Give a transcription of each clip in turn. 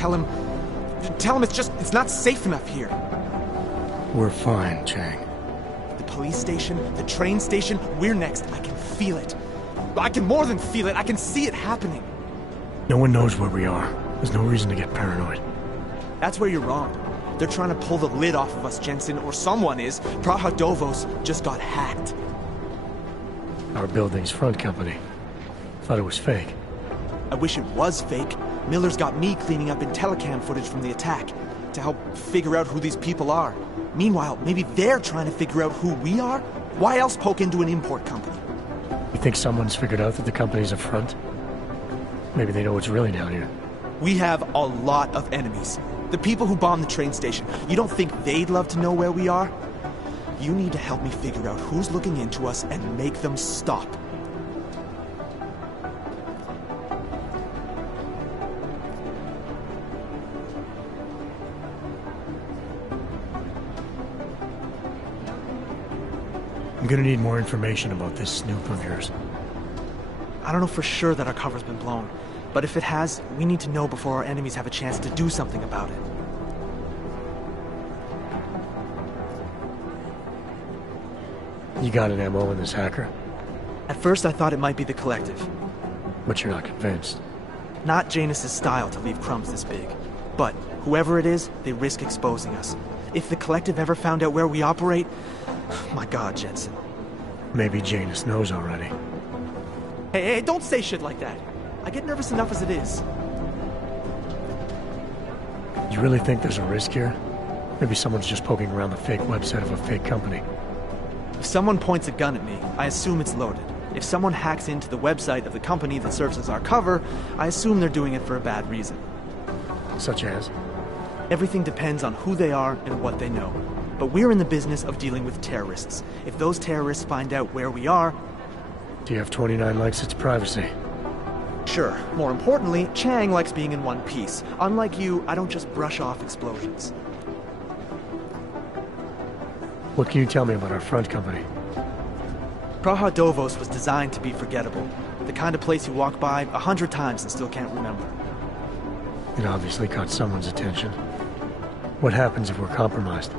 Tell him it's not safe enough here. We're fine, Chang. The police station, the train station, we're next. I can feel it. I can more than feel it, I can see it happening. No one knows where we are. There's no reason to get paranoid. That's where you're wrong. They're trying to pull the lid off of us, Jensen, or someone is. Praha-Dovos just got hacked. Our building's front company. Thought it was fake. I wish it was fake. Miller's got me cleaning up IntelliCam footage from the attack to help figure out who these people are. Meanwhile, maybe they're trying to figure out who we are? Why else poke into an import company? You think someone's figured out that the company's a front? Maybe they know what's really down here. We have a lot of enemies. The people who bombed the train station. You don't think they'd love to know where we are? You need to help me figure out who's looking into us and make them stop. I'm gonna need more information about this snoop of yours. I don't know for sure that our cover's been blown, but if it has, we need to know before our enemies have a chance to do something about it. You got an MO in this hacker? At first I thought it might be the Collective. But you're not convinced. Not Janus's style to leave crumbs this big. But whoever it is, they risk exposing us. If the Collective ever found out where we operate... My God, Jensen. Maybe Janus knows already. Hey, don't say shit like that. I get nervous enough as it is. You really think there's a risk here? Maybe someone's just poking around the fake website of a fake company. If someone points a gun at me, I assume it's loaded. If someone hacks into the website of the company that serves as our cover, I assume they're doing it for a bad reason. Such as? Everything depends on who they are and what they know. But we're in the business of dealing with terrorists. If those terrorists find out where we are... Do you have 29 likes its privacy? Sure. More importantly, Chang likes being in one piece. Unlike you, I don't just brush off explosions. What can you tell me about our front company? Praha-Dovos was designed to be forgettable. The kind of place you walk by 100 times and still can't remember. It obviously caught someone's attention. What happens if we're compromised?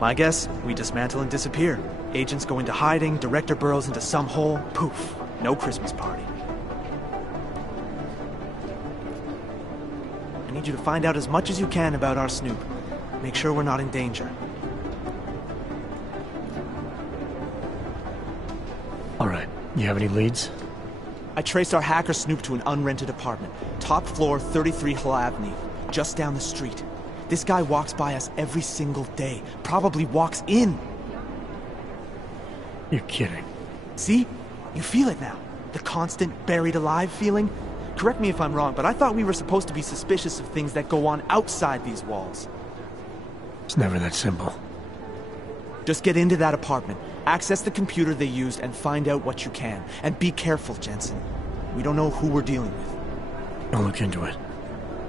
My guess, we dismantle and disappear. Agents go into hiding, director burrows into some hole, poof, no Christmas party. I need you to find out as much as you can about our snoop. Make sure we're not in danger. All right, you have any leads? I traced our hacker snoop to an unrented apartment. Top floor, 33 Hlavny, just down the street. This guy walks by us every single day. Probably walks in. You're kidding. See? You feel it now. The constant buried alive feeling. Correct me if I'm wrong, but I thought we were supposed to be suspicious of things that go on outside these walls. It's never that simple. Just get into that apartment, access the computer they used, and find out what you can. And be careful, Jensen. We don't know who we're dealing with. I'll look into it.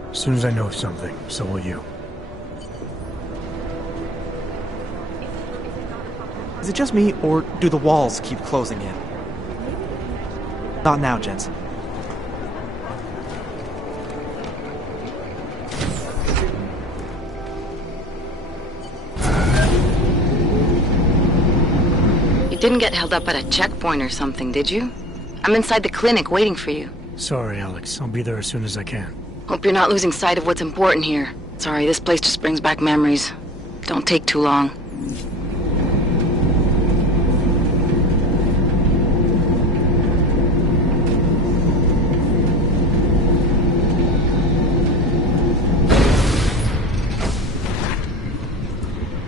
As soon as I know something, so will you. Is it just me, or do the walls keep closing in? Not now, Jensen. You didn't get held up at a checkpoint or something, did you? I'm inside the clinic waiting for you. Sorry, Alex. I'll be there as soon as I can. Hope you're not losing sight of what's important here. Sorry, this place just brings back memories. Don't take too long.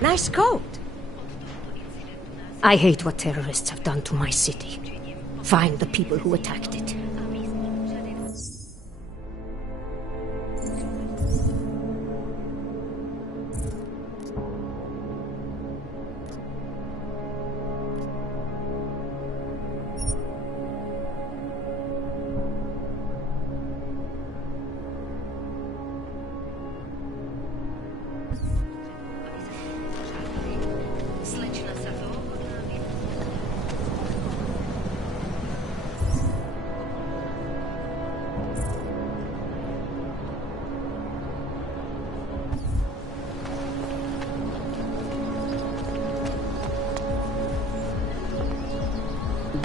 Nice coat. I hate what terrorists have done to my city. Find the people who attacked it.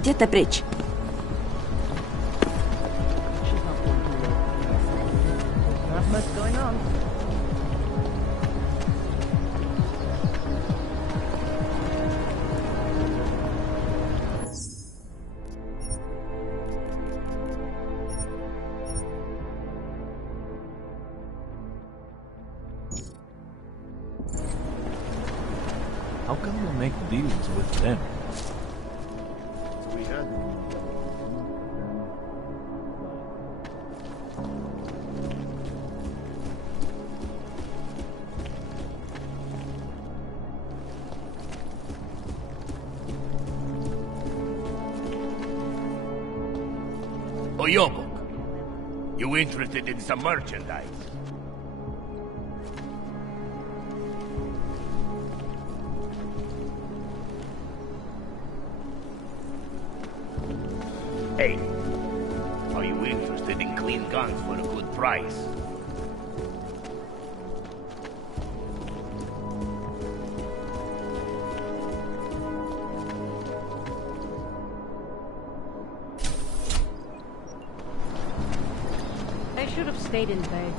Get the bridge. Not much going on. How come we'll make deals with them? Oyobok, you interested in some merchandise? Hey, are you interested in clean guns for a good price? I should have stayed in bed.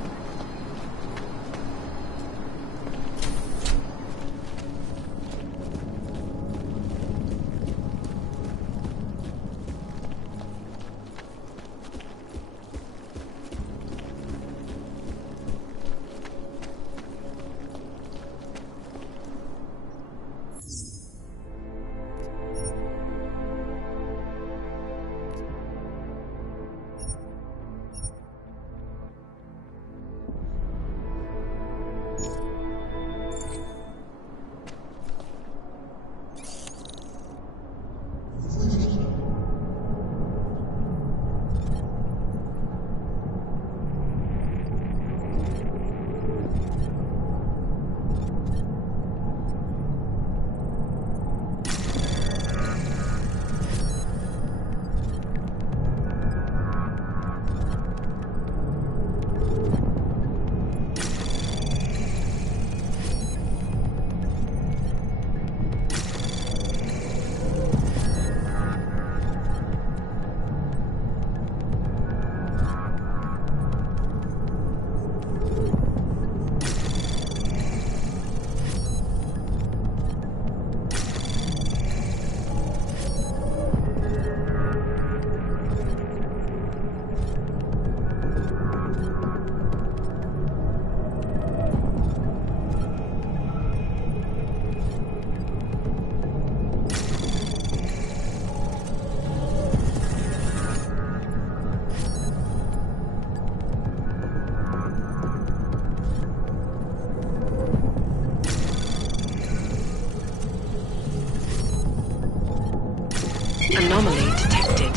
Anomaly detected.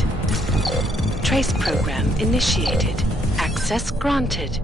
Trace program initiated. Access granted.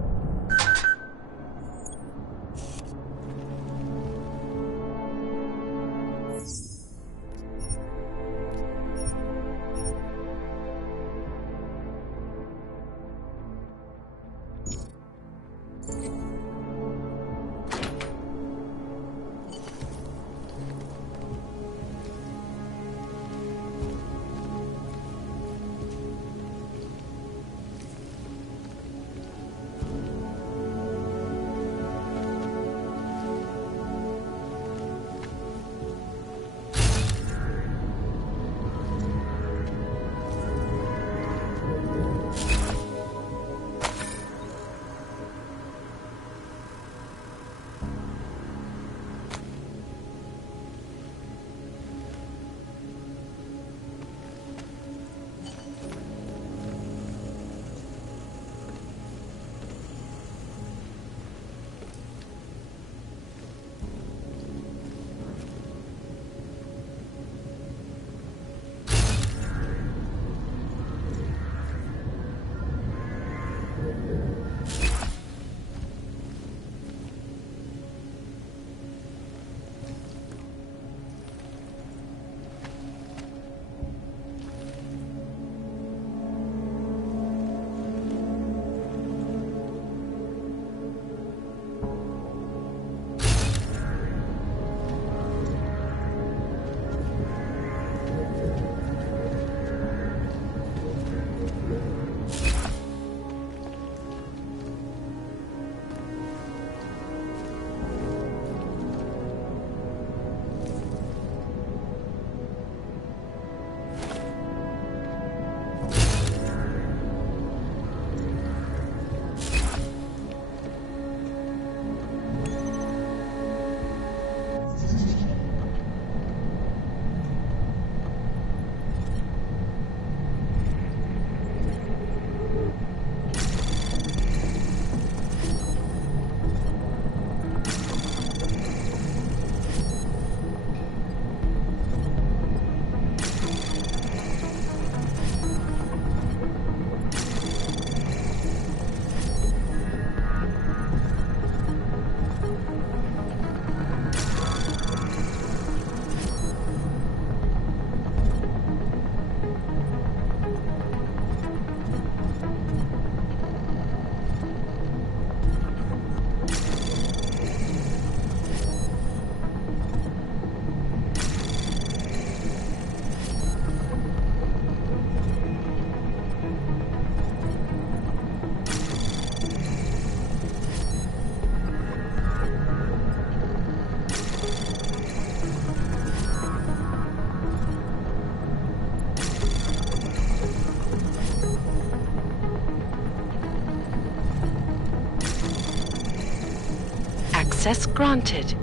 Access granted.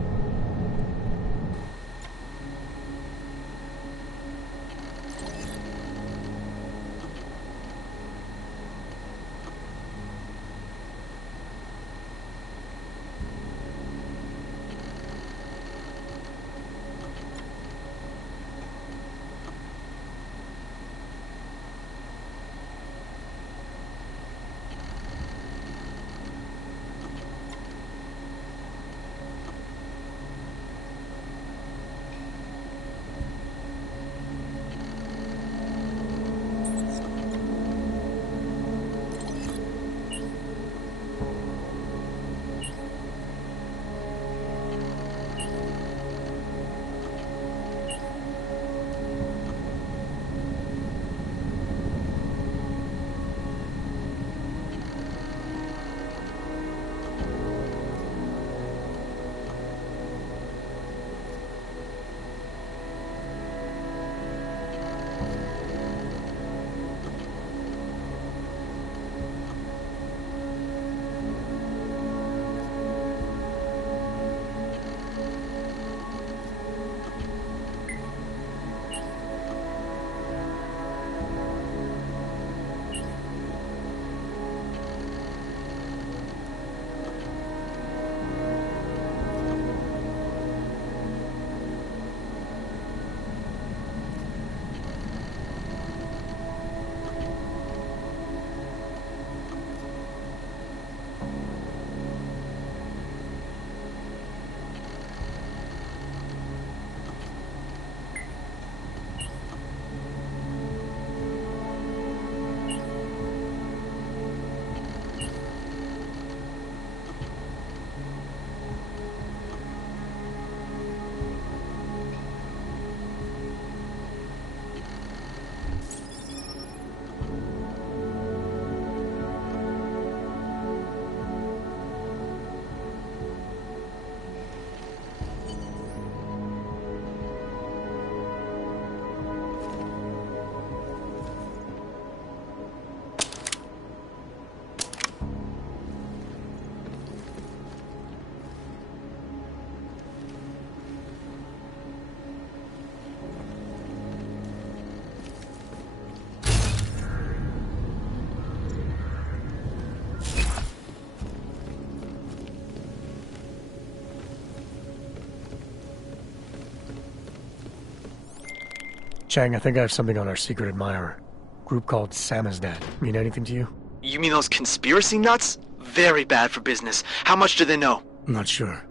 Chang, I think I have something on our secret admirer. Group called Samizdat. Mean anything to you? You mean those conspiracy nuts? Very bad for business. How much do they know? I'm not sure.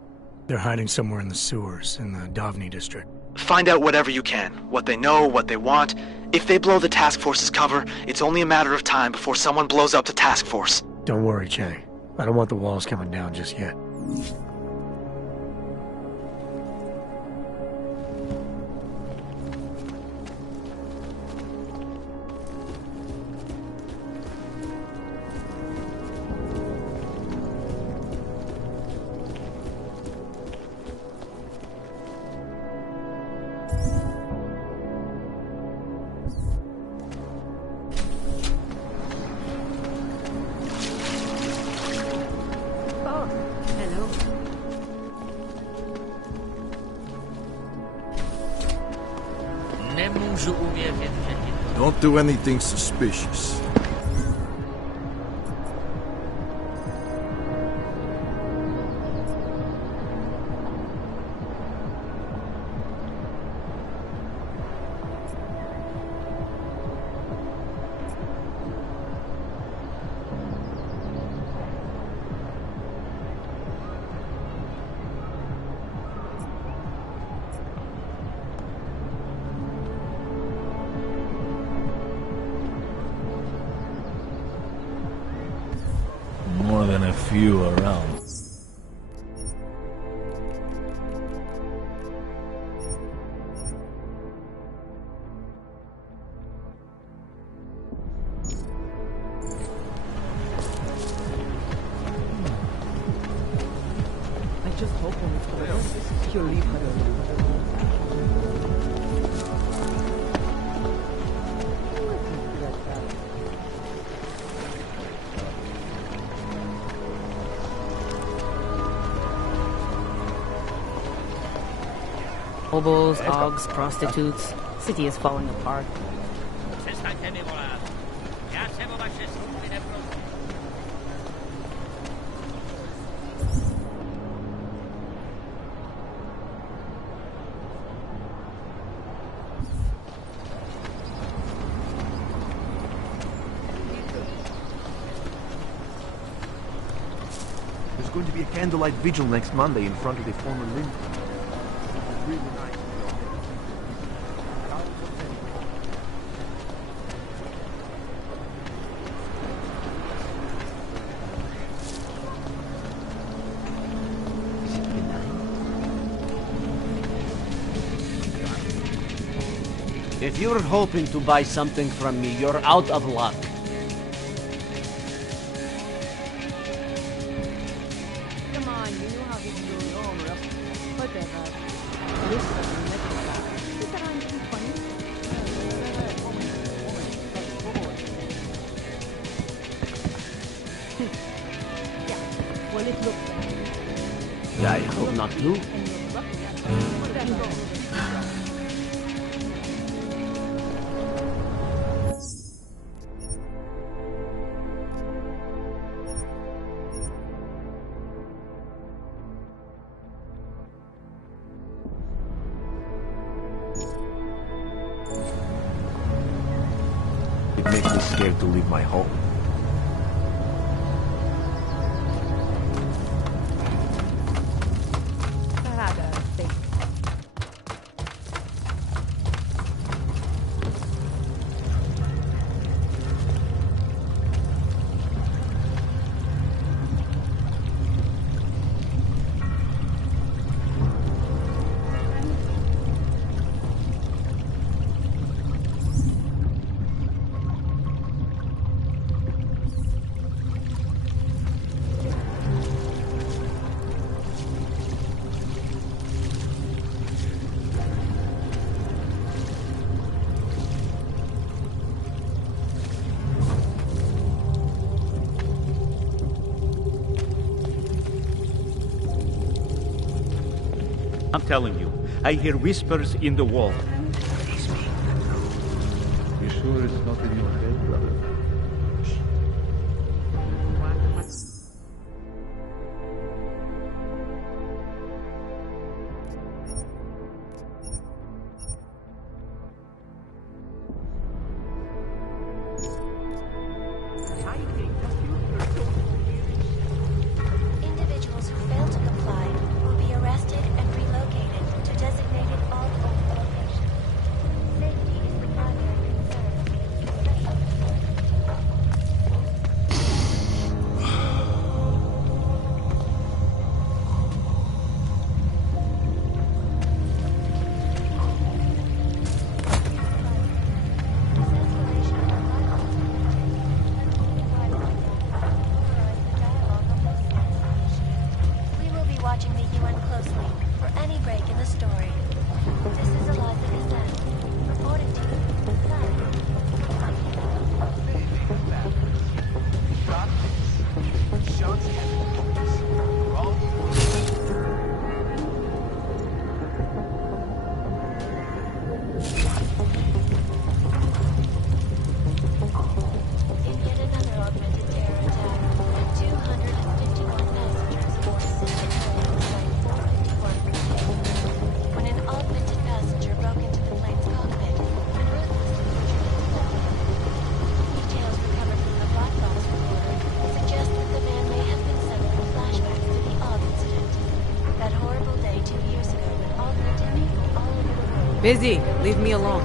They're hiding somewhere in the sewers in the Davni district. Find out whatever you can. What they know, what they want. If they blow the task force's cover, it's only a matter of time before someone blows up the task force. Don't worry, Chang. I don't want the walls coming down just yet. Don't do anything suspicious. More than a few around. I just hope when it's over, he'll leave her alone. Hobos, hogs, prostitutes. City is falling apart. There's going to be a candlelight vigil next Monday in front of the former Lynn. Really nice. If you're hoping to buy something from me, you're out of luck. Come on, you know how this goes on, rough. Whatever. Listen, is that I'm too funny? Yeah, well, it looks like I hope not to. and you're lucky at it. Whatever. It makes me scared to leave my home. I'm telling you, I hear whispers in the wall. You sure it's not in your head, brother? Individuals who fail to comply will be arrested and relocated to designated off-hold locations. Safety is the primary concern. We will be watching the UN closely for any break in the story. This is a live event. Reporting to you, live. In yet another augmented terror attack, 251 passengers aboard Pacific Airlines Flight 451 when an augmented passenger broke into the plane's cockpit and ruthlessly butchered himself. Details recovered from the black box recorder suggest that the man may have been sending flashbacks to the AUG incident. That horrible day 2 years ago when augmented people all over the world... Busy. Leave me alone.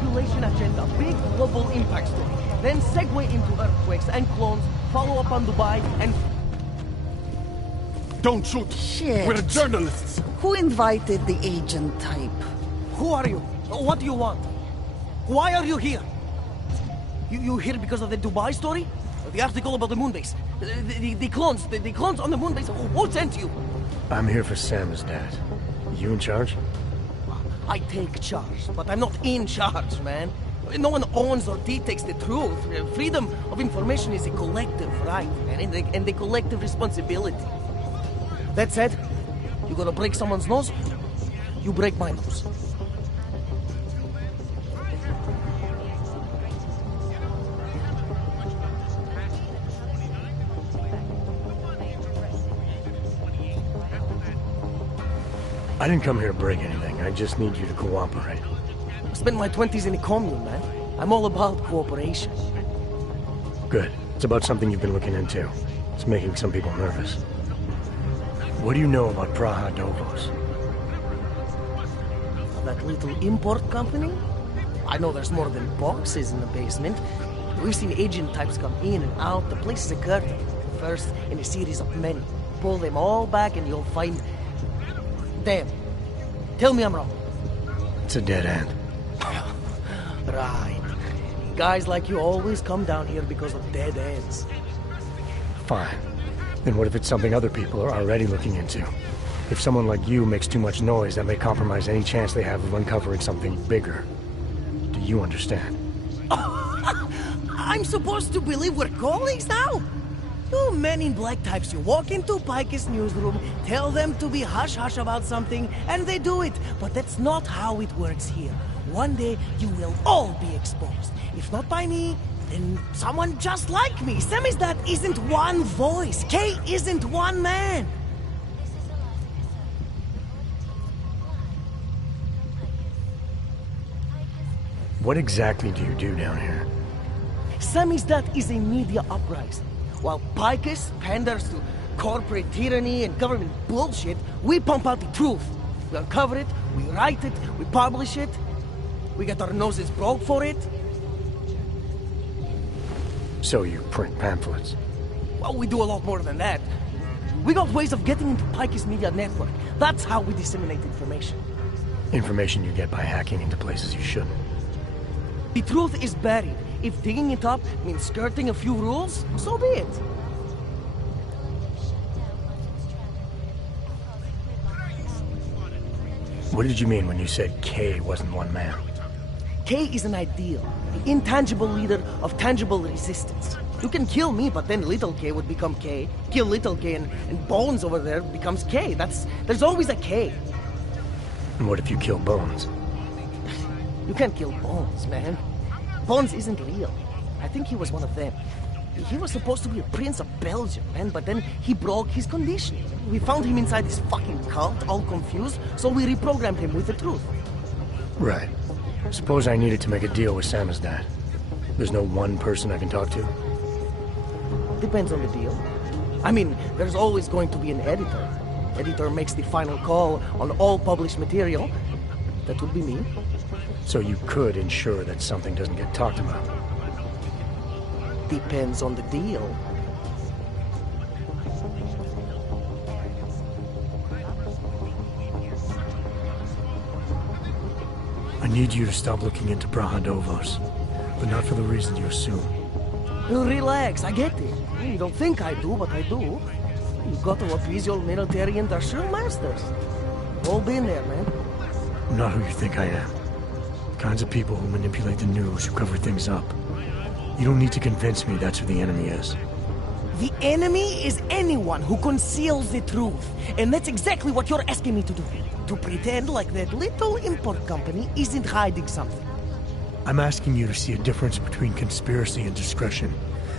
manipulation agenda, big global impact story. Then segue into earthquakes and clones, follow up on Dubai, and... Don't shoot! Shit. We're journalists! Who invited the agent type? Who are you? What do you want? Why are you here? You here because of the Dubai story? The article about the moonbase? The clones on the moonbase? Who sent you? I'm here for Sam's dad. You in charge? I take charge, but I'm not in charge, man. No one owns or dictates the truth. Freedom of information is a collective right, man, and a collective responsibility. That said, you gonna break someone's nose? You break my nose. I didn't come here to break anything. I just need you to cooperate. I spent my 20s in a commune, man. I'm all about cooperation. Good. It's about something you've been looking into. It's making some people nervous. What do you know about Praha Dovos? That little import company? I know there's more than boxes in the basement. We've seen agent types come in and out. The place is a curtain. First in a series of many. Pull them all back and you'll find... Damn. Tell me I'm wrong. It's a dead end. Right. Guys like you always come down here because of dead ends. Fine. Then what if it's something other people are already looking into? If someone like you makes too much noise, that may compromise any chance they have of uncovering something bigger. Do you understand? I'm supposed to believe we're colleagues now? You men in black types, you walk into Pike's newsroom, tell them to be hush-hush about something, and they do it. But that's not how it works here. One day, you will all be exposed. If not by me, then someone just like me. Samizdat isn't one voice. K isn't one man. What exactly do you do down here? Samizdat is a media uprising. While Picus panders to corporate tyranny and government bullshit, we pump out the truth. We uncover it, we write it, we publish it. We get our noses broke for it. So you print pamphlets? Well, we do a lot more than that. We got ways of getting into Pike's media network. That's how we disseminate information. Information you get by hacking into places you shouldn't. The truth is buried. If digging it up means skirting a few rules, so be it. What did you mean when you said K wasn't one man? K is an ideal, the intangible leader of tangible resistance. You can kill me, but then little K would become K. Kill little K and Bones over there becomes K. There's always a K. And what if you kill Bones? You can't kill Bones, man. Bones isn't real. I think he was one of them. He was supposed to be a prince of Belgium, man, but then he broke his conditioning. We found him inside this fucking cult, all confused, so we reprogrammed him with the truth. Right. Suppose I needed to make a deal with Sam's dad. There's no one person I can talk to? Depends on the deal. I mean, there's always going to be an editor. Editor makes the final call on all published material. That would be me. So you could ensure that something doesn't get talked about? Depends on the deal. I need you to stop looking into Praha Dovos, but not for the reasons you assume. Relax, I get it. You don't think I do, but I do. You've got to appease your military industrial masters. All been there, man. I'm not who you think I am. The kinds of people who manipulate the news, who cover things up. You don't need to convince me that's who the enemy is. The enemy is anyone who conceals the truth. And that's exactly what you're asking me to do. To pretend like that little import company isn't hiding something. I'm asking you to see a difference between conspiracy and discretion.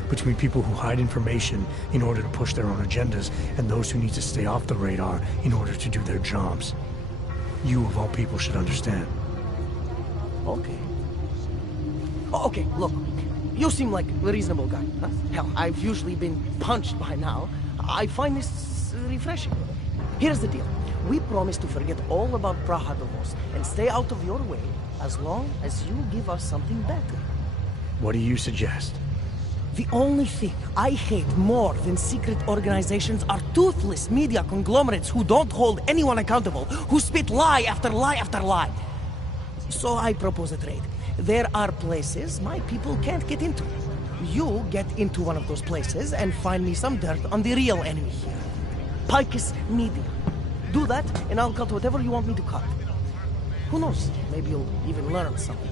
Between people who hide information in order to push their own agendas and those who need to stay off the radar in order to do their jobs. You, of all people, should understand. Okay. Okay, look. You seem like a reasonable guy. Huh? Hell, I've usually been punched by now. I find this refreshing. Here's the deal. We promise to forget all about Praha Davos and stay out of your way as long as you give us something better. What do you suggest? The only thing I hate more than secret organizations are toothless media conglomerates who don't hold anyone accountable, who spit lie after lie after lie. So I propose a trade. There are places my people can't get into. You get into one of those places and find me some dirt on the real enemy here. Picus Media. Do that, and I'll cut whatever you want me to cut. Who knows? Maybe you'll even learn something.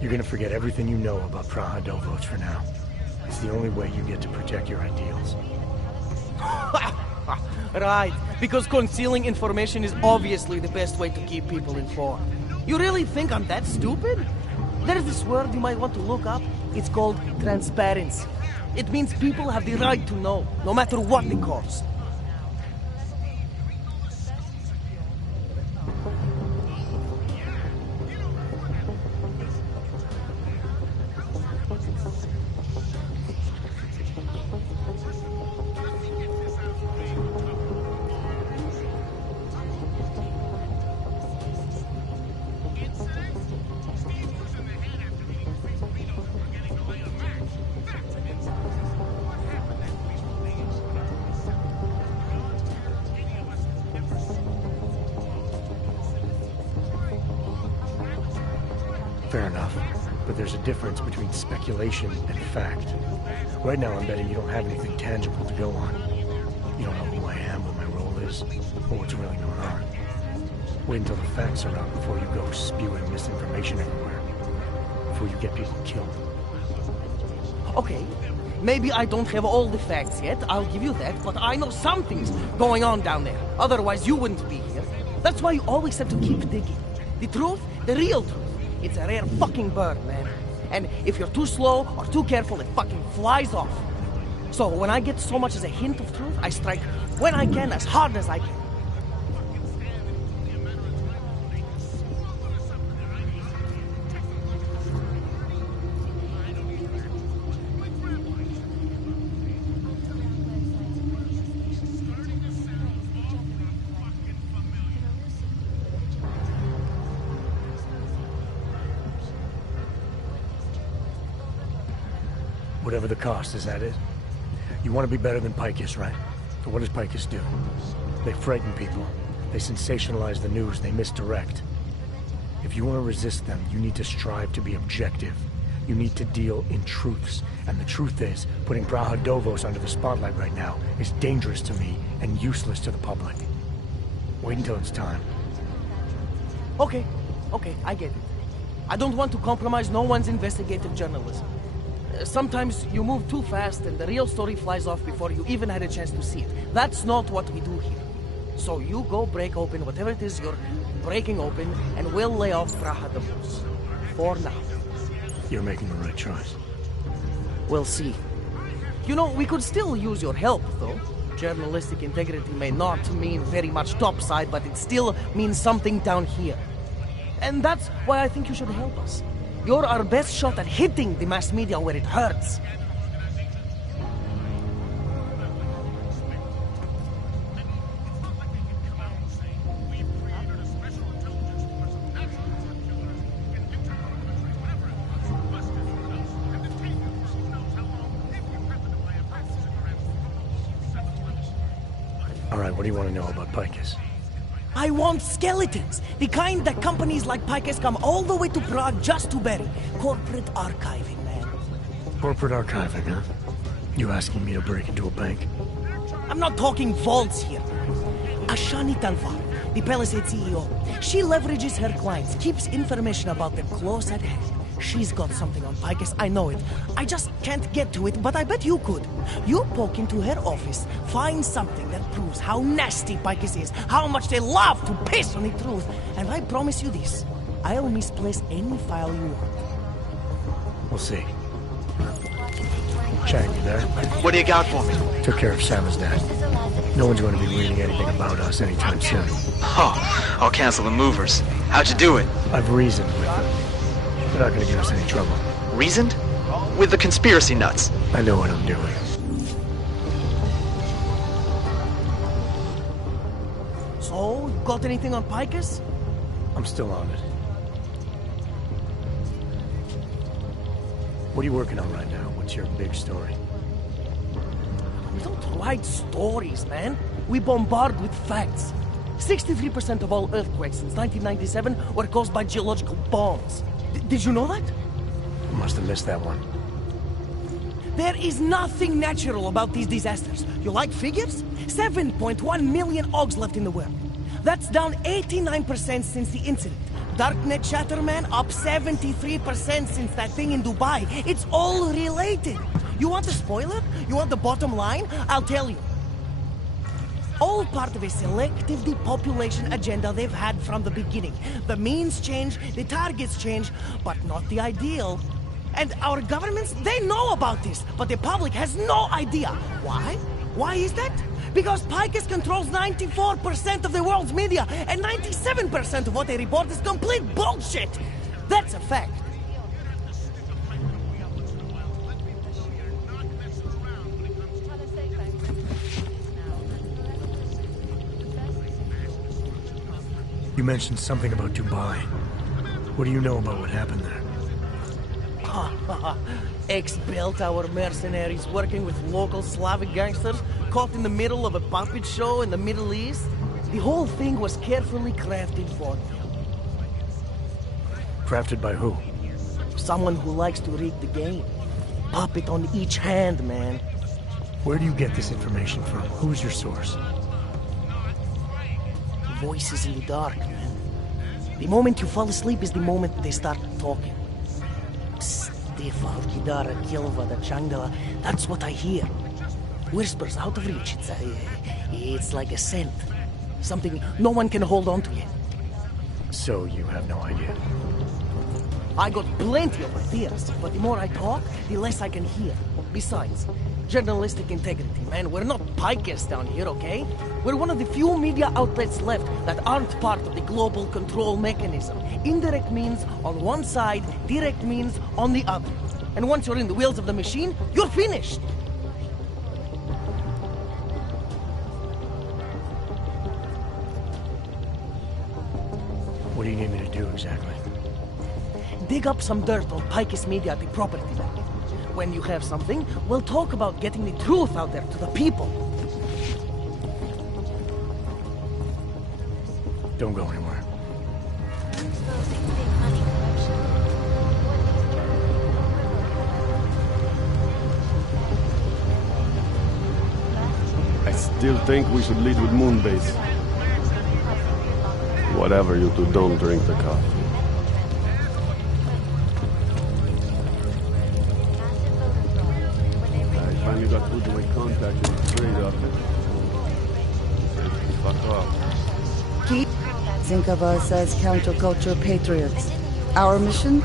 You're gonna forget everything you know about Praha Davos for now. It's the only way you get to protect your ideals. Right, because concealing information is obviously the best way to keep people informed. You really think I'm that stupid? There's this word you might want to look up. It's called transparency. It means people have the right to know, no matter what the cost. Fair enough, but there's a difference between speculation and fact. Right now I'm betting you don't have anything tangible to go on. You don't know who I am, what my role is, or what's really going on. Wait until the facts are out before you go spewing misinformation everywhere. Before you get people killed. Okay, maybe I don't have all the facts yet, I'll give you that, but I know something's going on down there. Otherwise you wouldn't be here. That's why you always have to keep digging. The truth, the real truth. It's a rare fucking bird, man. And if you're too slow or too careful, it fucking flies off. So when I get so much as a hint of truth, I strike when I can, as hard as I can. Whatever the cost, is that it? You want to be better than Picus, right? So what does Picus do? They frighten people. They sensationalize the news. They misdirect. If you want to resist them, you need to strive to be objective. You need to deal in truths. And the truth is, putting Praha Davos under the spotlight right now is dangerous to me and useless to the public. Wait until it's time. Okay, I get it. I don't want to compromise no one's investigative journalism. Sometimes you move too fast and the real story flies off before you even had a chance to see it. That's not what we do here. So you go break open whatever it is you're breaking open, and we'll lay off Praha Davos. For now. You're making the right choice. We'll see. You know, we could still use your help, though. Journalistic integrity may not mean very much topside, but it still means something down here. And that's why I think you should help us. You're our best shot at hitting the mass media where it hurts. All right, what do you want to know about Picus? I want skeletons. The kind that companies like Picus come all the way to Prague just to bury. Corporate archiving, man. Corporate archiving, huh? You asking me to break into a bank? I'm not talking vaults here. Ashani Talvar, the Palisade CEO, she leverages her clients, keeps information about them close at hand. She's got something on Picus, I know it. I just can't get to it, but I bet you could. You poke into her office, find something that proves how nasty Picus is, how much they love to piss on the truth, and I promise you this, I'll misplace any file you want. We'll see. Chang, you there? What do you got for me? Took care of Sama's dad. No one's going to be reading anything about us anytime soon. Oh, I'll cancel the movers. How'd you do it? I've reasoned with them. They're not going to give us any trouble. Reasoned? With the conspiracy nuts. I know what I'm doing. So, got anything on Picus? I'm still on it. What are you working on right now? What's your big story? We don't write stories, man. We bombard with facts. 63% of all earthquakes since 1997 were caused by geological bombs. Did you know that? You must have missed that one. There is nothing natural about these disasters. You like figures? 7.1 million Augs left in the world. That's down 89% since the incident. Darknet chatter, man, up 73% since that thing in Dubai. It's all related. You want the spoiler? You want the bottom line? I'll tell you. All part of a selective depopulation agenda they've had from the beginning. The means change, the targets change, but not the ideal. And our governments, they know about this, but the public has no idea. Why? Why is that? Because Picus controls 94% of the world's media, and 97% of what they report is complete bullshit! That's a fact. You mentioned something about Dubai. What do you know about what happened there? Ex-built our mercenaries working with local Slavic gangsters caught in the middle of a puppet show in the Middle East. The whole thing was carefully crafted for them. Crafted by who? Someone who likes to rig the game. Puppet on each hand, man. Where do you get this information from? Who's your source? Voices in the dark, man. The moment you fall asleep is the moment they start talking. Kidara, Kilva, Changdala, that's what I hear. Whispers out of reach. It's like a scent. Something no one can hold on to yet. So you have no idea? I got plenty of ideas, but the more I talk, the less I can hear. Besides, journalistic integrity, man. We're not Picus down here, okay? We're one of the few media outlets left that aren't part of the global control mechanism. Indirect means on one side, direct means on the other. And once you're in the wheels of the machine, you're finished! What do you need me to do exactly? Dig up some dirt on Picus media at the property bank. When you have something, we'll talk about getting the truth out there to the people. Don't go anywhere. I still think we should lead with Moonbase. Whatever you do, don't drink the coffee. I finally got through to my contact in the trade office. Fuck off. Think of us as counterculture patriots. Our mission?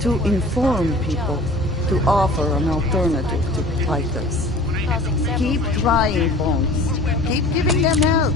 To inform people, to offer an alternative to Picus. Keep trying, Bones. Keep giving them help.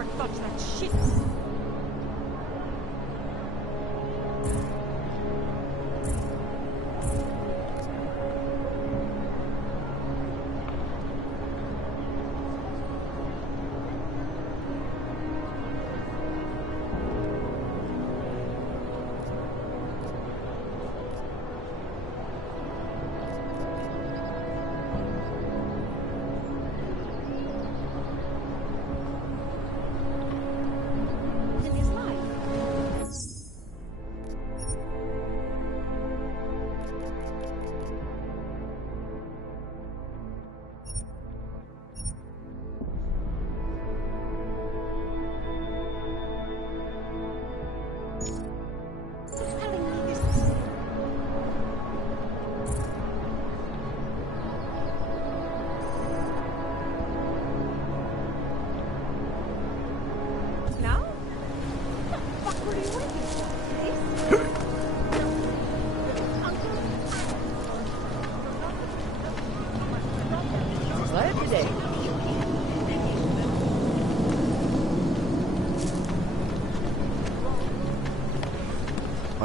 ever touch that shit.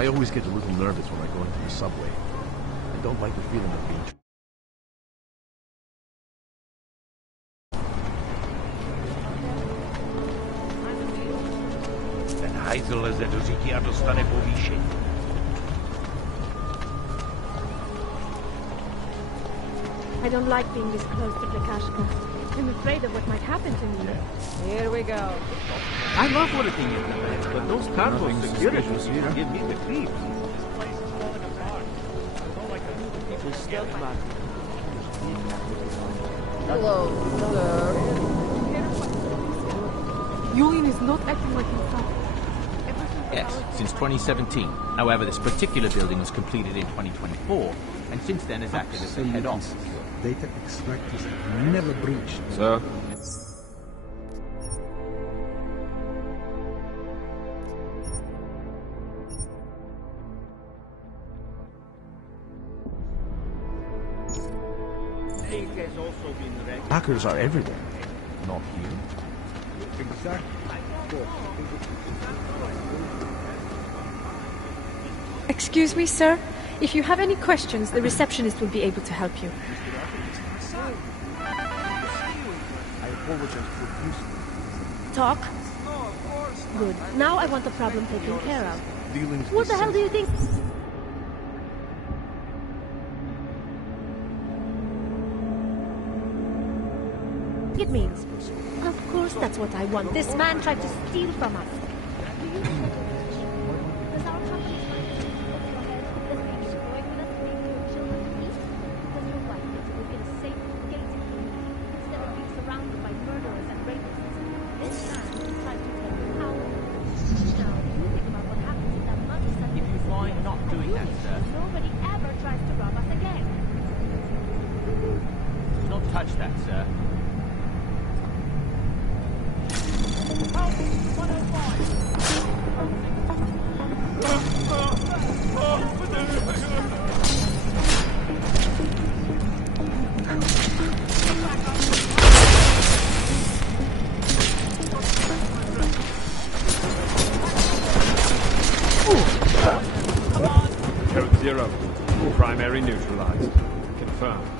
I always get a little nervous when I go into the subway. I don't like the feeling of being... Ten hajzl leze do říky a dostane povýšení. I don't like being this close to Lukashka. I'm afraid of what might happen to me. Here we go. I love working in the bank, but those cargo security give me the creeps. Hello, sir. Julian is not acting like himself. Yes, since 2017. However, this particular building was completed in 2024, and since then has acted as the head office. Data extractors have never breached. Sir? Hackers are everywhere. Not here. Exactly. Excuse me, sir. If you have any questions, the receptionist will be able to help you. I apologize profusely. Talk? Good. Now I want the problem taken care of. Dealings What the hell do you think? It means. Of course that's what I want. This man tried to steal from us. Does our company try to steal from your head because they destroyed with us to leave your children in peace? Does your wife get to live in a safe, gated community instead of being surrounded by murderers and rapists? This man tried to take your power. Now, you think about what happens if that money suddenly If you find not doing that, sir, nobody ever tries to rob us again. do not touch that, sir. Code 0. Primary neutralized. Confirmed.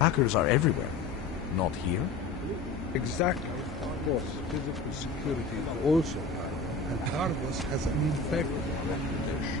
Hackers are everywhere. Not here. Exactly. Of course, physical security is also high, and Targos has an impeccable reputation.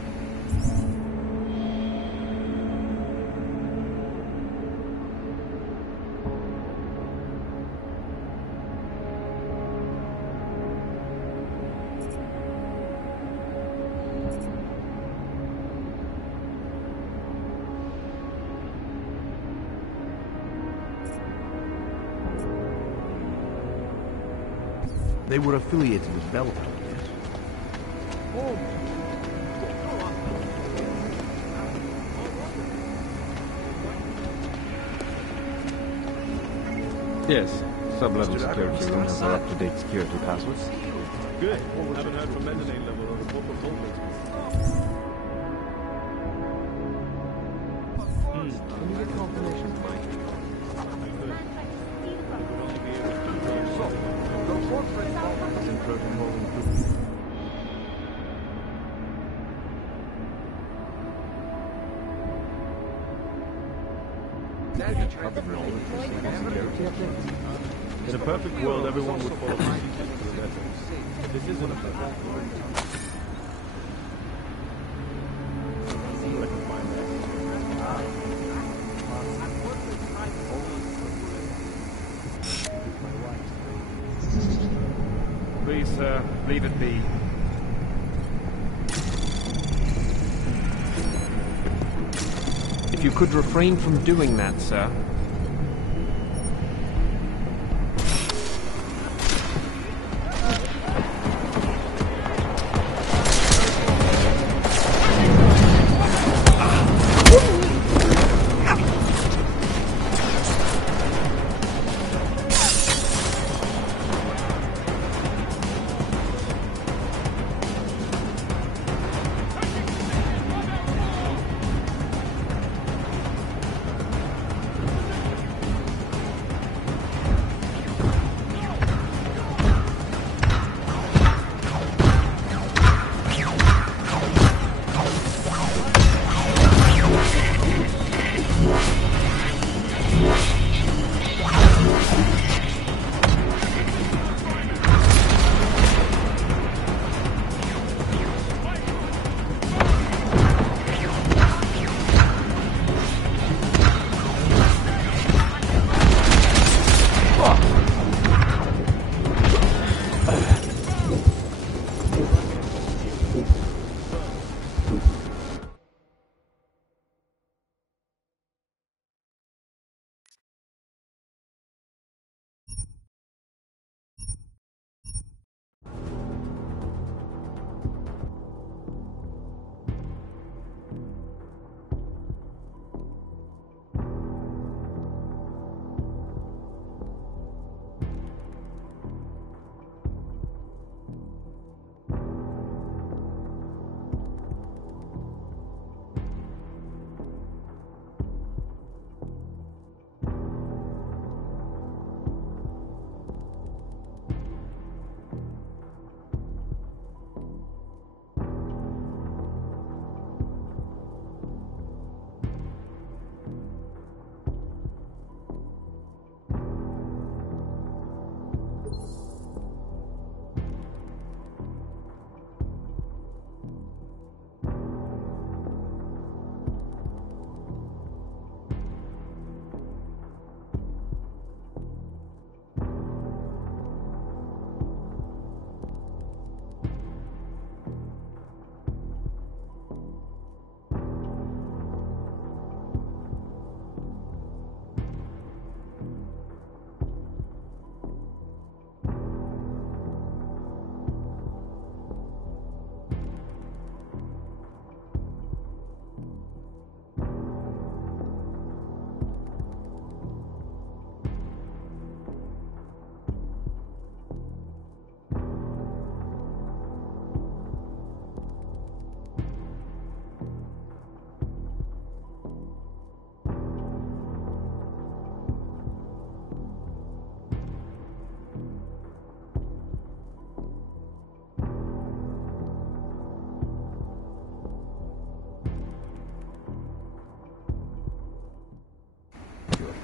They were affiliated with Belltown, yes? Yes. Sub-level security still has their up-to-date security passwords. Good. Haven't heard from Mezzanine level or the corporate holdings. Can you get confirmation, Mike? In a perfect world, everyone would follow procedures to the letter. But this isn't a perfect world. See if I can find that. Please, leave it be. If you could refrain from doing that, sir.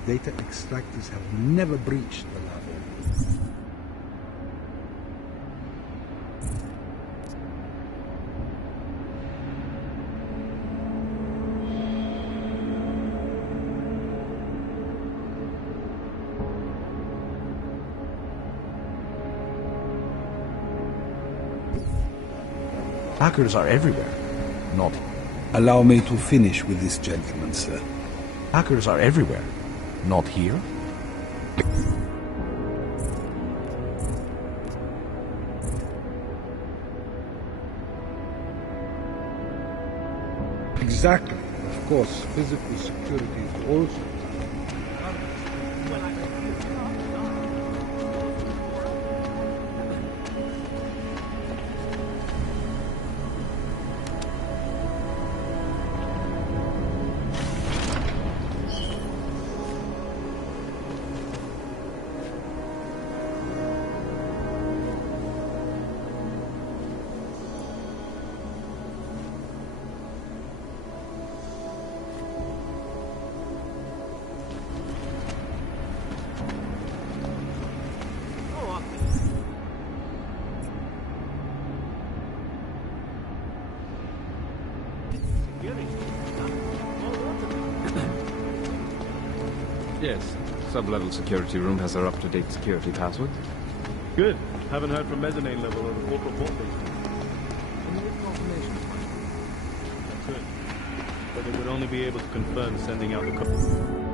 Data extractors have never breached the level. Hackers are everywhere. Not. Allow me to finish with this gentleman, sir. Hackers are everywhere. Not here. Exactly. Of course, physical security is also. Yes. Sub-level security room has our up-to-date security password. Good. Haven't heard from mezzanine level or the corporate vault basement. Good. But it would only be able to confirm sending out the code.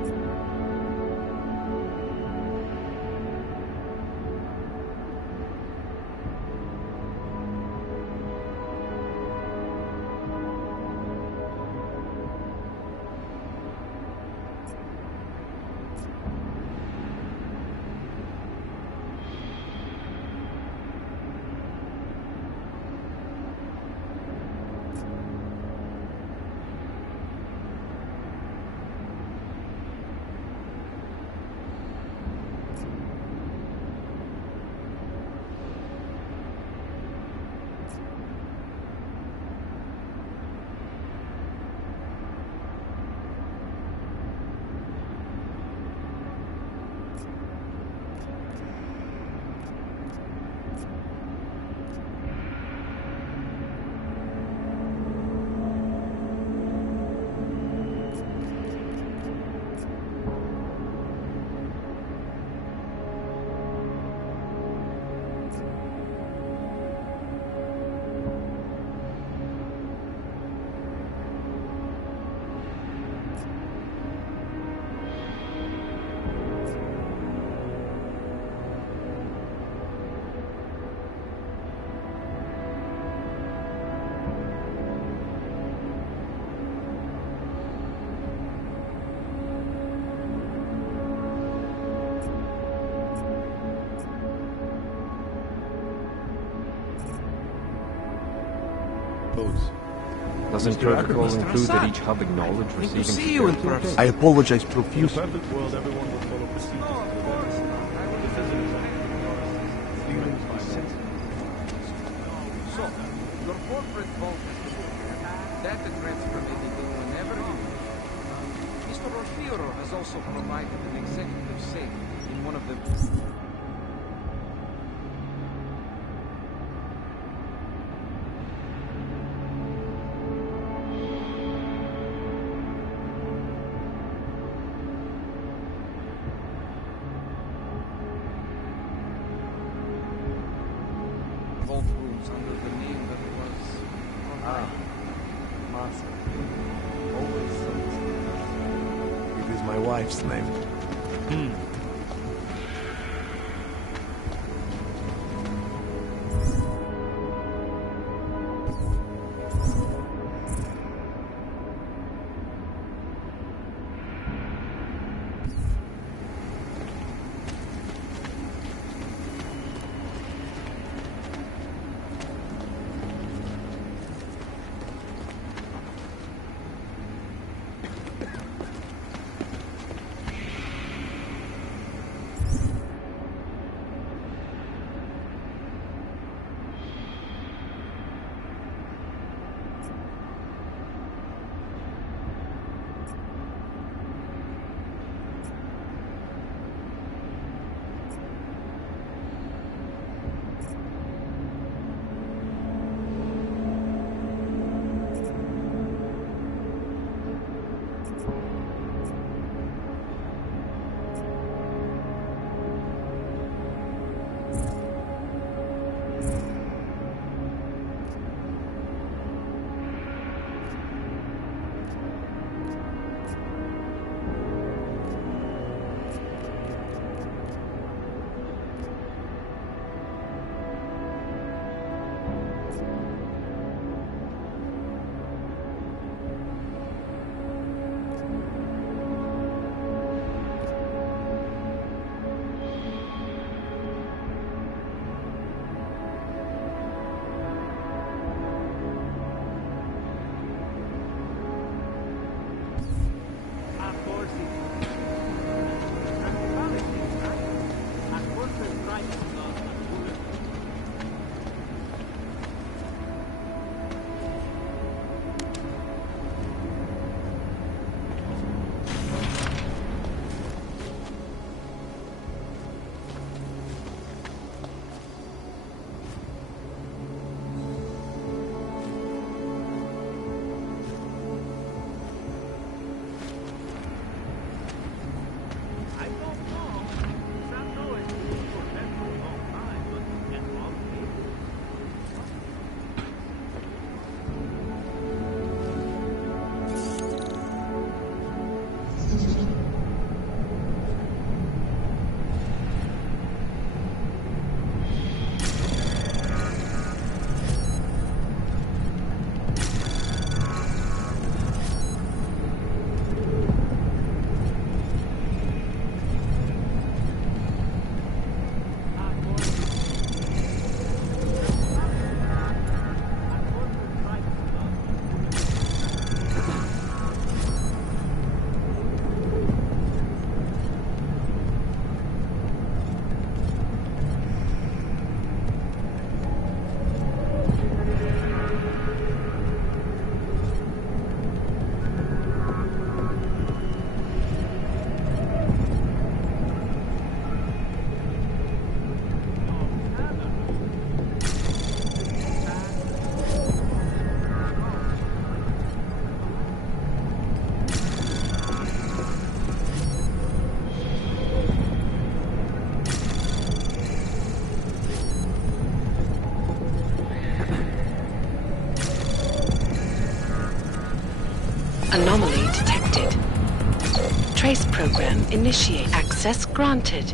Doesn't protocol include that each hub acknowledge receiving security? I apologize profusely. In a perfect world, everyone would follow procedures. So, your corporate vault has been prepared. Data transfer may begin whenever you wish. Mr. Orfiro has also provided an executive safe in one of the... vault rooms under the name that was... Master. Always something. It is my wife's name. Anomaly detected. Trace program initiate. Access granted.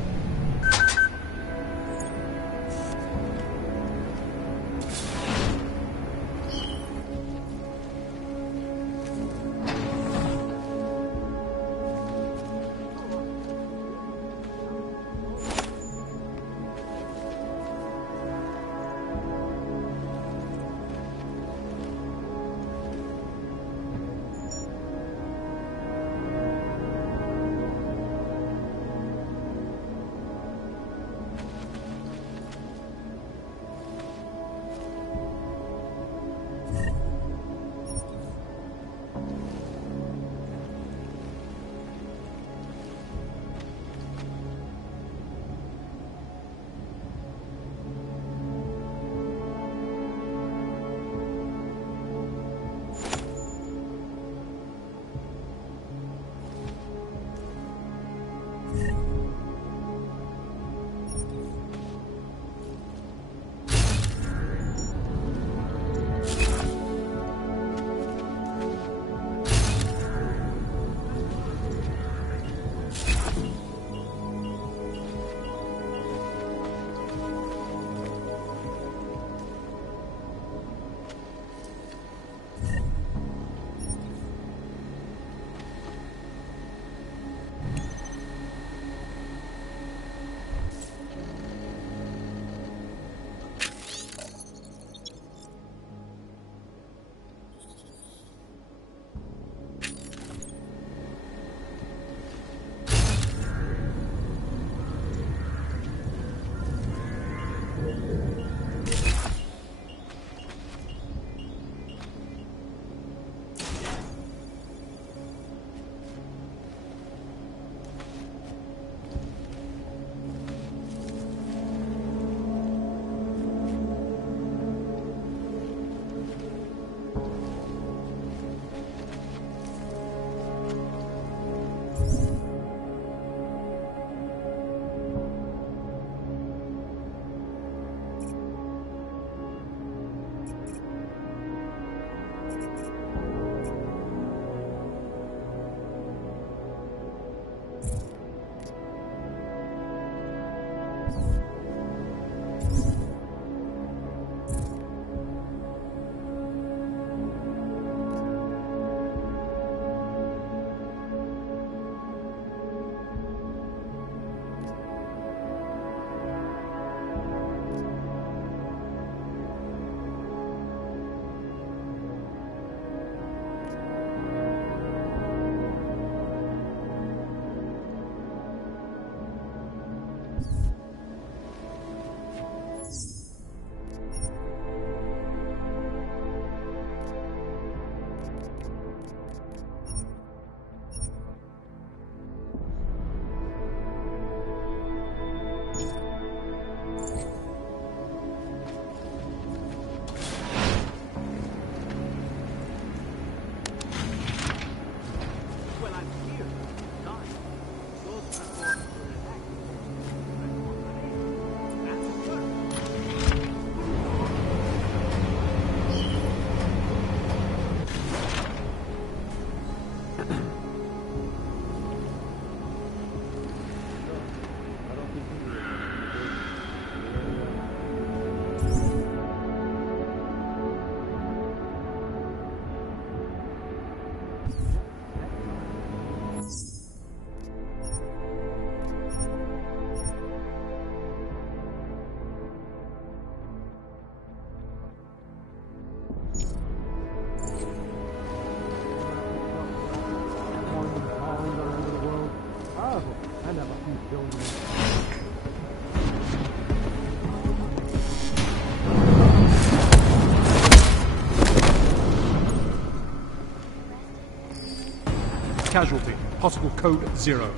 Casualty. Possible code 0.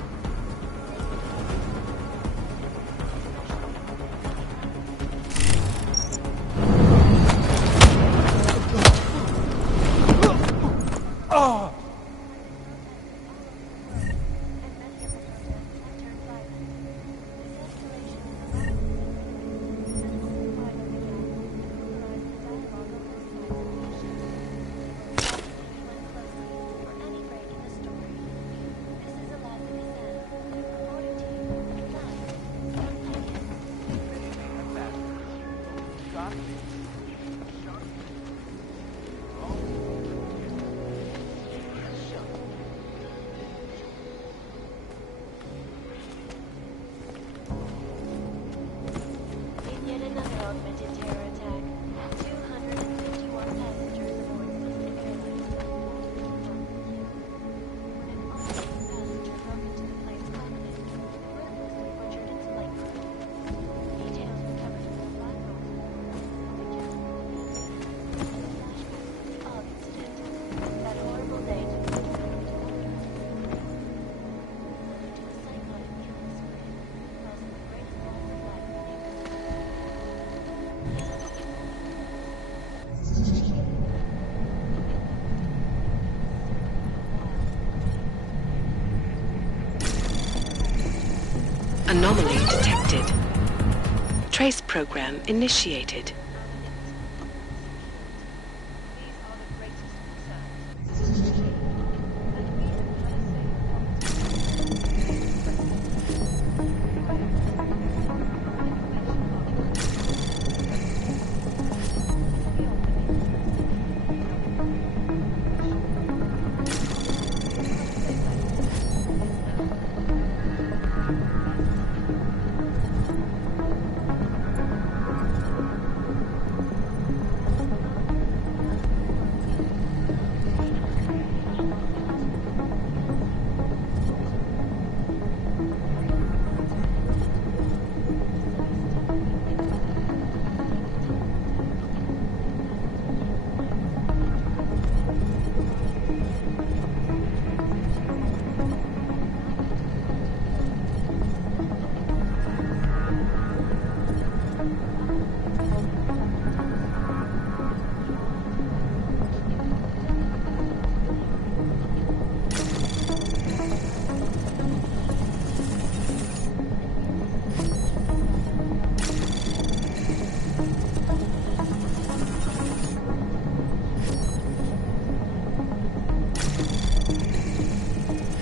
Any Anomaly detected. Trace program initiated.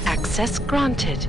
Access granted.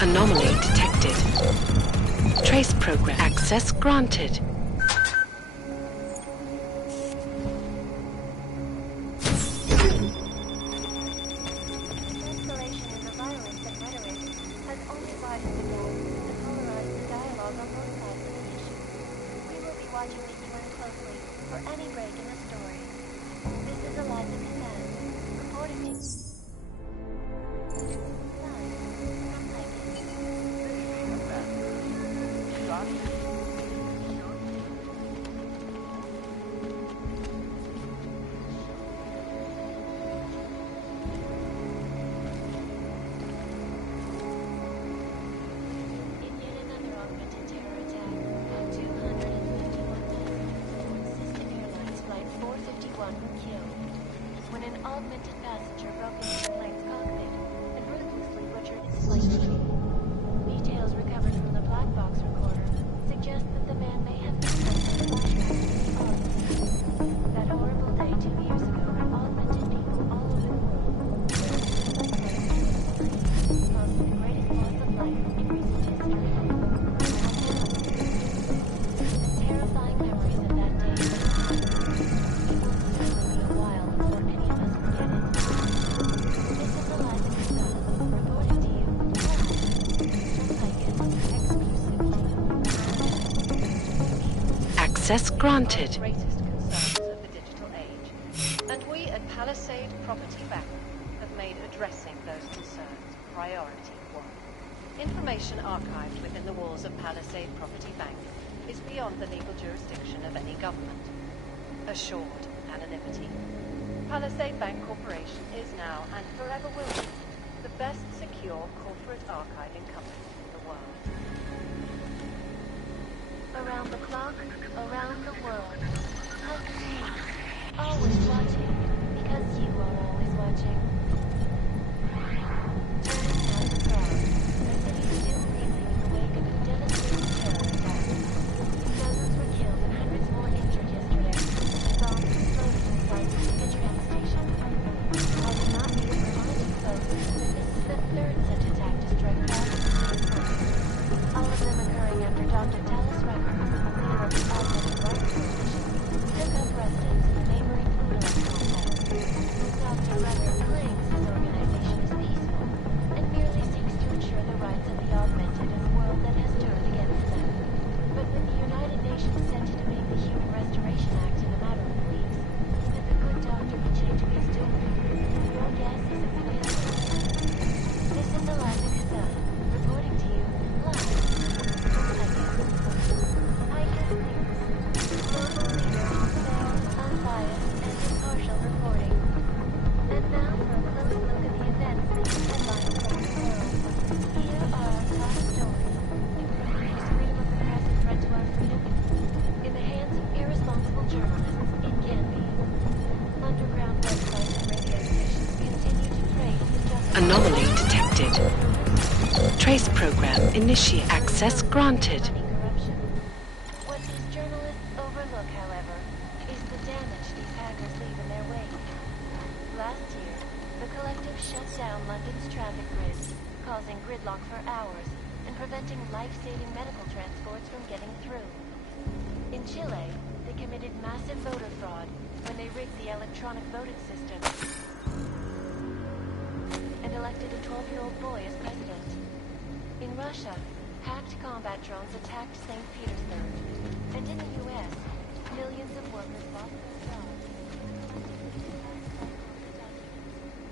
Anomaly detected. Trace program access granted. When an augmented passenger broke into the plane's cockpit and ruthlessly butchered its Access granted. Greatest concerns of the digital age. And we at Palisade Property Bank have made addressing those concerns priority one. Information archived within the walls of Palisade Property Bank is beyond the legal jurisdiction of any government. Assured anonymity. Palisade Bank Corporation is now and forever will be the best secure corporate archiving company in the world. Around the clock, around the world. Always watching, because you are always watching. Turning out the crowd, the city is still reeling in the wake of a devastating terror attack. Dozens were killed and hundreds more injured yesterday. Bombs exploded inside the train station. I did not need to remind you folks that this is the third such attack to strike all of them occurring after Dr. Talis Records, leader of the Augmented Rights Coalition, took up residence in the neighboring Foodland complex. Dr. Records claims his organization is peaceful and merely seeks to ensure the rights of the augmented in a world that has turned against them. But with the United Nations set to debate the Human Restoration Act in a matter of weeks, could the good doctor be chained to his doom? Your guess is as good as mine. This is Eliza Kassan, reporting to you live from ICAS News. Local leaders, fair, unbiased, and impartial reporting. And now for a close look at the events making headlines around the world. Here are our top stories. Is freedom of the press a threat to our freedom? In the hands of irresponsible journalists, it can be. Underground websites and radio stations continue to trade in the justice. Anomaly detected. Trace program initiate. Access granted. What these journalists overlook, however, is the damage these hackers leave in their wake. Last year, the collective shut down London's traffic grid, causing gridlock for hours and preventing life-saving medical transports from getting through. In Chile, they committed massive voter fraud when they rigged the electronic voting system and elected a 12-year-old boy as president. In Russia, hacked combat drones attacked St. Petersburg. And in the U.S., millions of workers lost their jobs,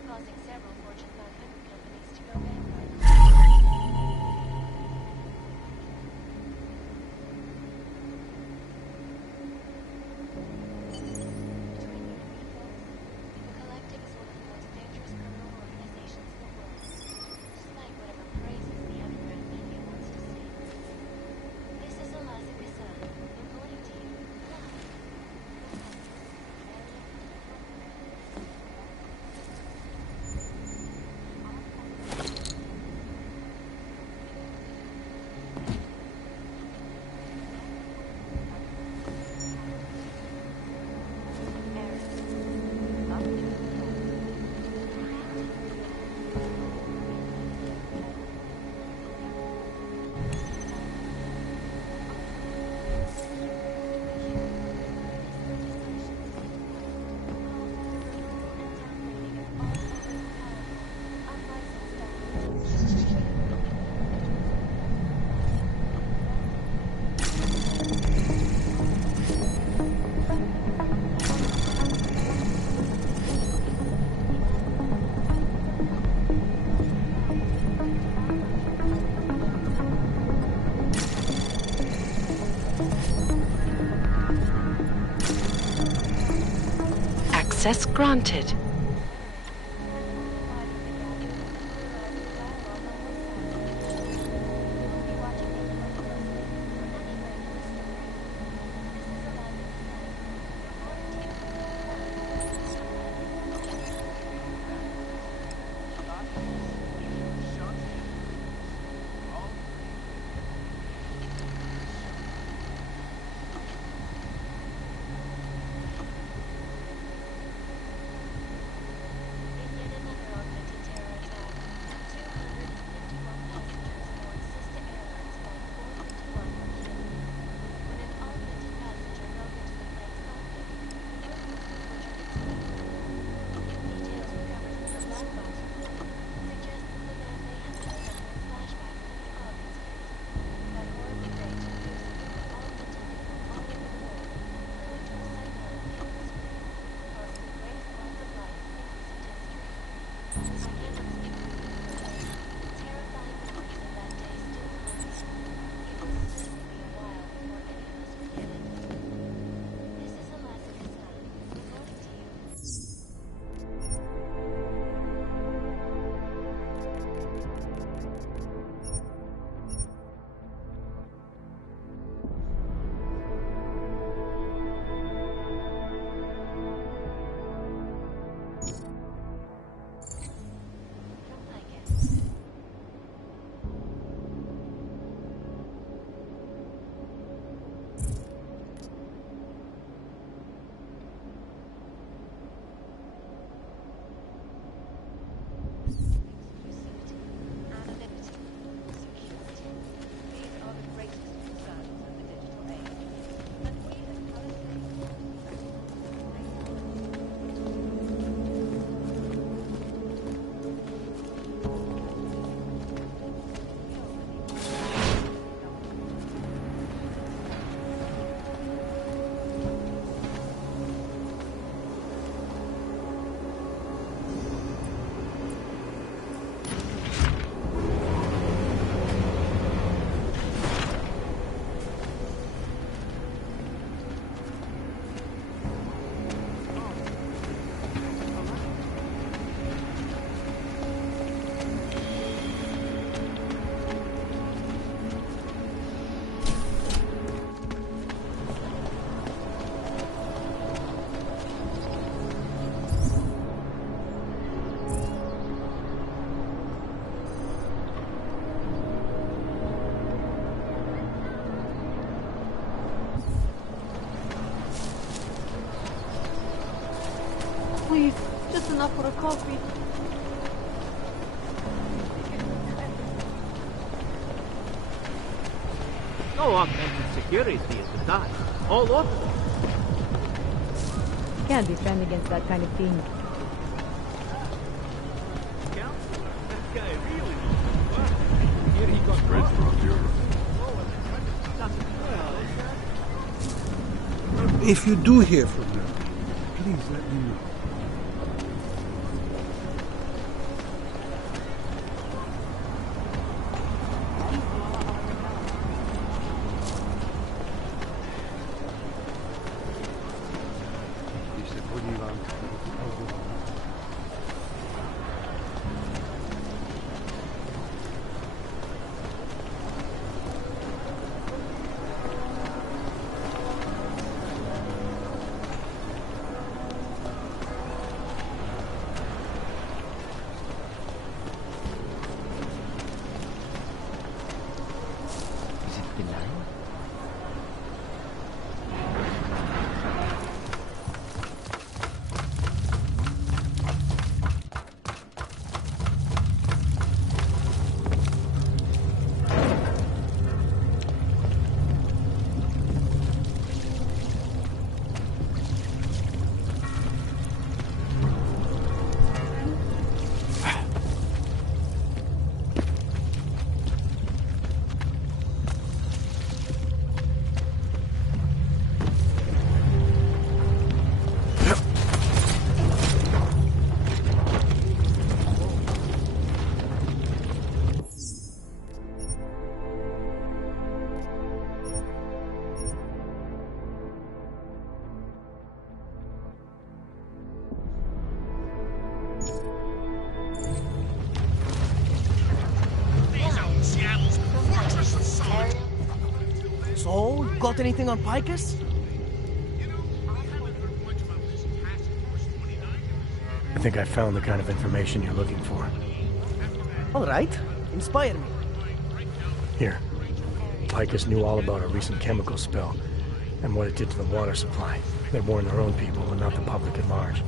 causing several Fortune 500 companies to go bankrupt. Between you and me, folks, the Collective is one of the most dangerous criminal organizations in the world, despite whatever praises the underground media wants to see. This is Eliza Kassan, reporting to you live. Access granted. please. Just enough for a coffee. No augmented security is the time. All over. Can't defend against that kind of thing. Here he got Straight from Europe. If you do hear from them, please let me know. So, got anything on Picus? I think I found the kind of information you're looking for. All right. Inspire me. Here. Picus knew all about a recent chemical spill and what it did to the water supply. They warned their own people, but not the public at large.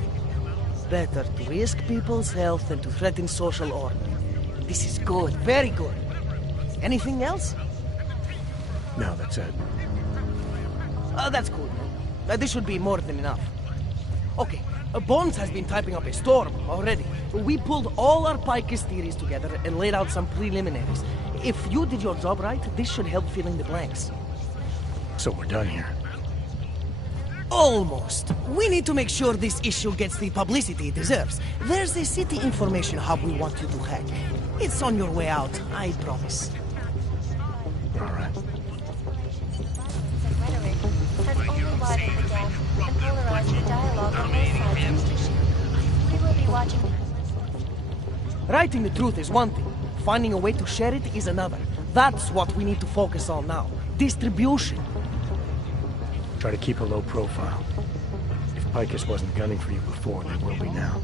Better to risk people's health than to threaten social order. This is good. Very good. Anything else? No, that's it. That's cool. This should be more than enough. Okay, Bones has been typing up a storm already. We pulled all our Picus theories together and laid out some preliminaries. If you did your job right, this should help fill in the blanks. So we're done here. Almost. We need to make sure this issue gets the publicity it deserves. There's a city information hub we want you to hack. It's on your way out, I promise. All right. Has only widened the gap and polarized the dialogue on both sides of the issue. We will be watching. Writing the truth is one thing. Finding a way to share it is another. That's what we need to focus on now. Distribution. Try to keep a low profile. If Picus wasn't gunning for you before, they will be now.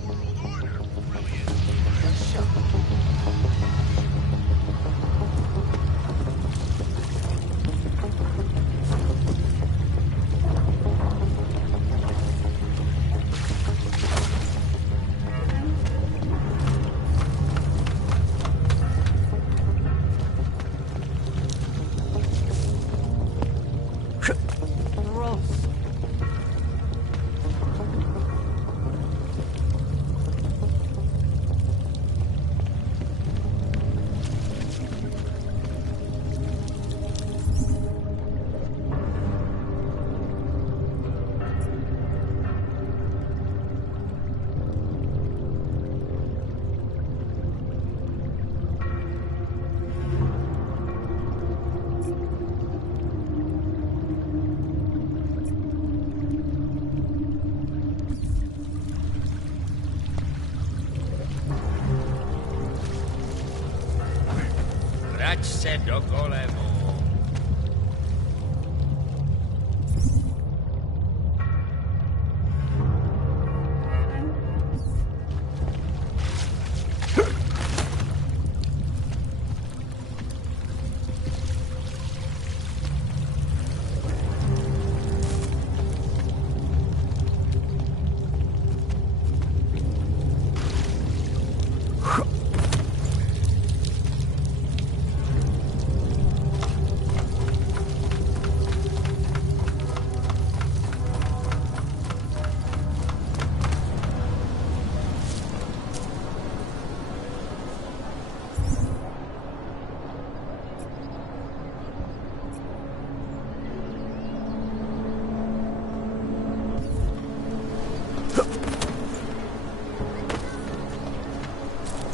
Grazie do golemo.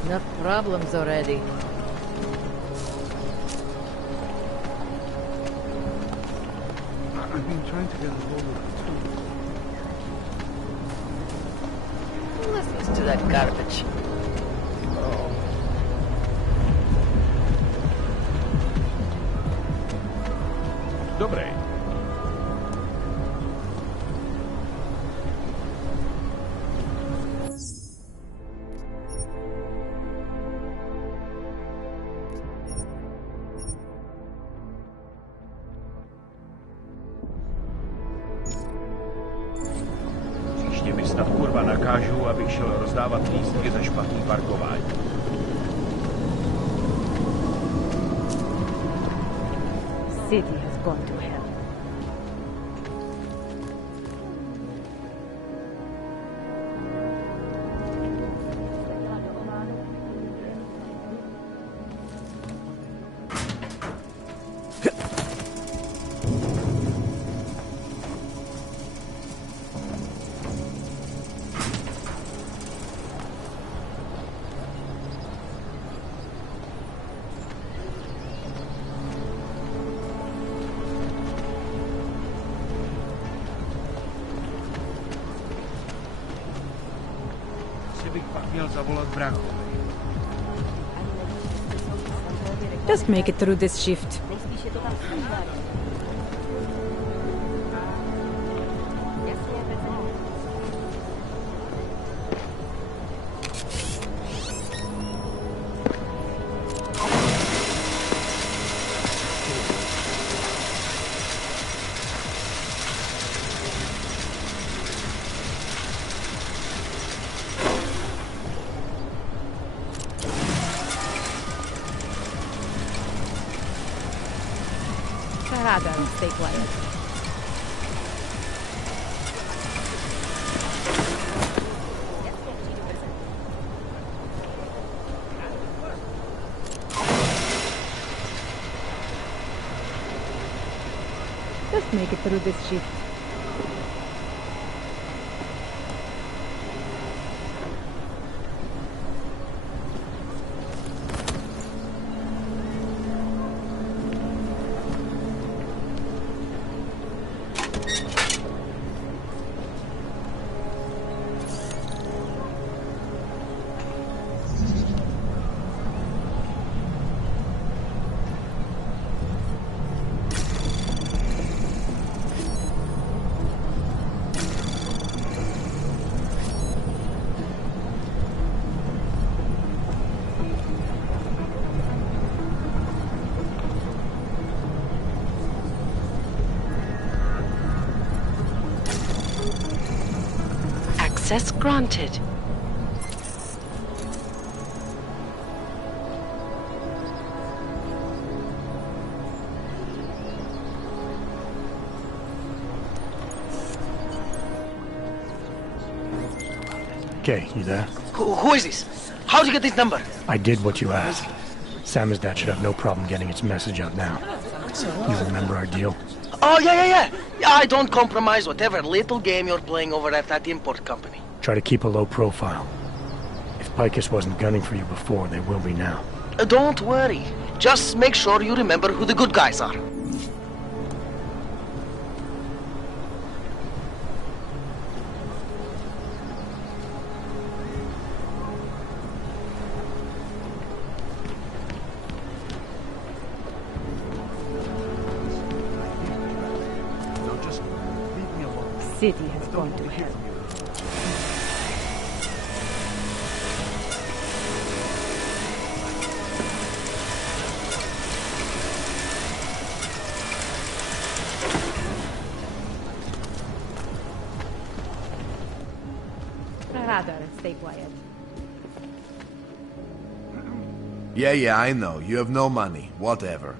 Enough problems already. I've been trying to get a hold of it too. Listen to that garbage. Dobré. Příště mi snad kurva nakážu, abych šel rozdávat lístky za špatný parkování. City has gone to hell. Bych pak měl zavolat bráchovi. Just make it through this shift. Radar, stay quiet. Just make it through this shift. Access granted. Okay, you there? Who is this? How'd you get this number? I did what you asked. Samizdat should have no problem getting its message out now. You remember our deal? Oh, yeah. Yeah, I don't compromise whatever little game you're playing over at that import company. Try to keep a low profile. If Picus wasn't gunning for you before, they will be now. Don't worry. Just make sure you remember who the good guys are. City has gone to hell. Radar, stay quiet. Yeah, I know. You have no money. Whatever.